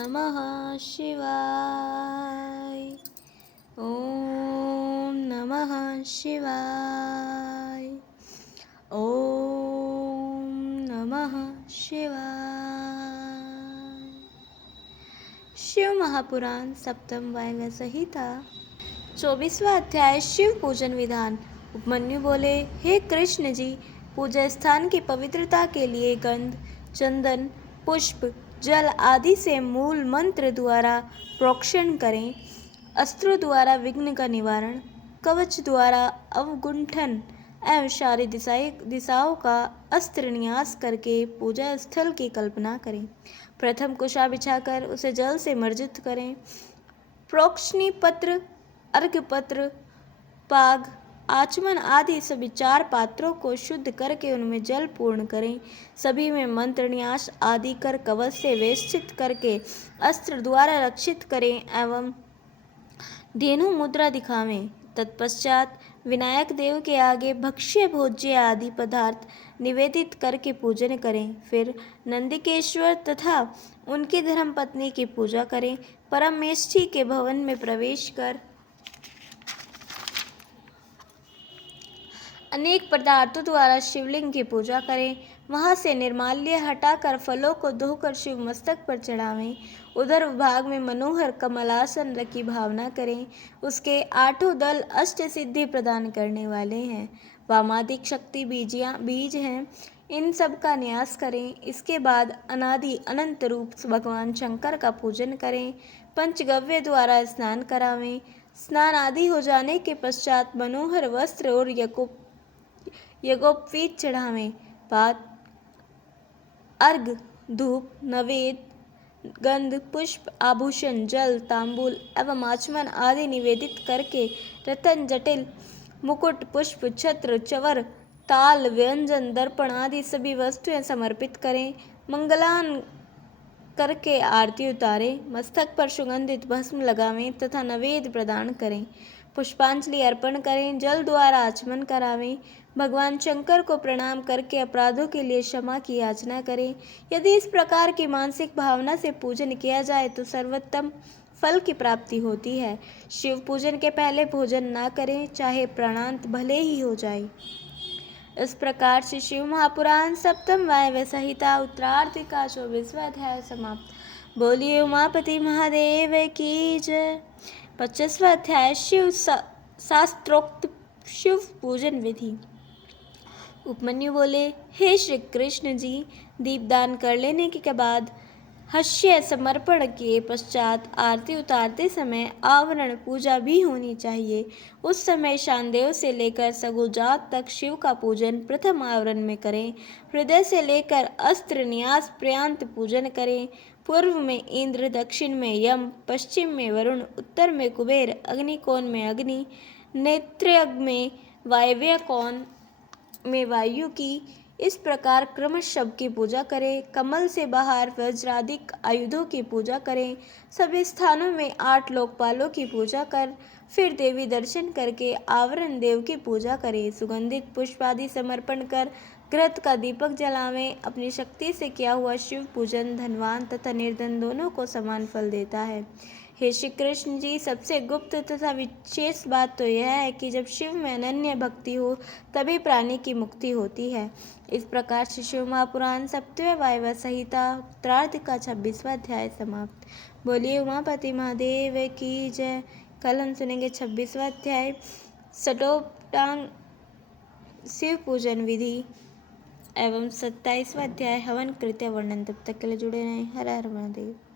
नमः शिवाय। ओम नमः शिवाय। ओम नमः शिवाय। शिव महापुराण सप्तम वायव्य संहिता 24वां अध्याय शिव पूजन विधान। उपमन्यु बोले, हे कृष्ण जी, पूजा स्थान की पवित्रता के लिए गंध, चंदन, पुष्प, जल आदि से मूल मंत्र द्वारा प्रोक्षण करें। अस्त्रों द्वारा विघ्न का निवारण, कवच द्वारा अवगुंठन एवं सारी दिशाओं का अस्त्र न्यास करके पूजा स्थल की कल्पना करें। प्रथम कुशा बिछाकर उसे जल से मर्जित करें। प्रोक्षणी पत्र, अर्घ्य पत्र, पाग, आचमन आदि सभी 4 पात्रों को शुद्ध करके उनमें जल पूर्ण करें। सभी में मंत्र न्यास आदि कर कवच से वेष्टित करके अस्त्र द्वारा रक्षित करें एवं धेनु मुद्रा दिखावें। तत्पश्चात विनायक देव के आगे भक्ष्य भोज्य आदि पदार्थ निवेदित करके पूजन करें। फिर नंदिकेश्वर तथा उनकी धर्मपत्नी की पूजा करें। परमेष्ठी के भवन में प्रवेश कर अनेक पदार्थों द्वारा शिवलिंग की पूजा करें। वहां से निर्माल्य हटाकर फलों को धोकर शिव मस्तक पर चढ़ावें। उधर भाग में मनोहर कमलासन की भावना करें। उसके 8 दल अष्ट सिद्धि प्रदान करने वाले हैं। वामादिक शक्ति बीज हैं। इन सब का न्यास करें। इसके बाद अनादि अनंत रूप भगवान शंकर का पूजन करें। पंचगव्य द्वारा स्नान करावें। स्नान आदि हो जाने के पश्चात मनोहर वस्त्र और यज्ञोपवीत चढ़ावें। बाद अर्घ, धूप, नैवेद्य, गंध, पुष्प, आभूषण, जल, तांबूल एवं आचमन आदि निवेदित करके रतन, जटिल, मुकुट, पुष्प, छत्र, चवर, ताल, व्यंजन, दर्पण आदि सभी वस्तुएं समर्पित करें। मंगलान करके आरती उतारें। मस्तक पर सुगंधित भस्म लगावें तथा नैवेद्य प्रदान करें। पुष्पांजलि अर्पण करें। जल द्वारा आचमन करावें। भगवान शंकर को प्रणाम करके अपराधों के लिए क्षमा की याचना करें। यदि इस प्रकार की मानसिक भावना से पूजन किया जाए तो सर्वोत्तम फल की प्राप्ति होती है। शिव पूजन के पहले भोजन न करें, चाहे प्राणांत भले ही हो जाए। इस प्रकार से शिव महापुराण सप्तम वायव्य संहिता उत्तरार्ध का 24वां अध्याय समाप्त। बोलिए उमापति महादेव की जय। 25वां अध्याय शिव शास्त्रोक्त शिव पूजन विधि। उपमन्यु बोले, हे श्री कृष्ण जी, दीपदान कर लेने के बाद हस्य समर्पण के पश्चात आरती उतारते समय आवरण पूजा भी होनी चाहिए। उस समय शानदेव से लेकर सगुजात तक शिव का पूजन प्रथम आवरण में करें। हृदय से लेकर अस्त्र न्यास पर्यंत पूजन करें। पूर्व में इंद्र, दक्षिण में यम, पश्चिम में वरुण, उत्तर में कुबेर, अग्निकोण में अग्नि, नेत्रयज्ञ में वायव्य कोण में वायु की, इस प्रकार क्रमश सबकी पूजा करें। कमल से बाहर वज्रादिक आयुधों की पूजा करें। सभी स्थानों में 8 लोकपालों की पूजा कर फिर देवी दर्शन करके आवरण देव की पूजा करें। सुगंधित पुष्प आदि समर्पण कर घृत का दीपक जलावें। अपनी शक्ति से किया हुआ शिव पूजन धनवान तथा निर्धन दोनों को समान फल देता है। हे श्री कृष्ण जी, सबसे गुप्त तथा विशेष बात तो यह है कि जब शिव में अनन्य भक्ति हो तभी प्राणी की मुक्ति होती है। इस प्रकार से शिव महापुराण सप्तम वायव्य संहिता उत्तरार्ध का 26वां अध्याय समाप्त। बोलिए उमापति महादेव की जय। कल हम सुनेंगे 26वां अध्याय षटोपटांग शिव पूजन विधि एवं 27वां अध्याय हवन कृत्य वर्णन। तब तक के लिए जुड़े रहें। हर हर महादेव।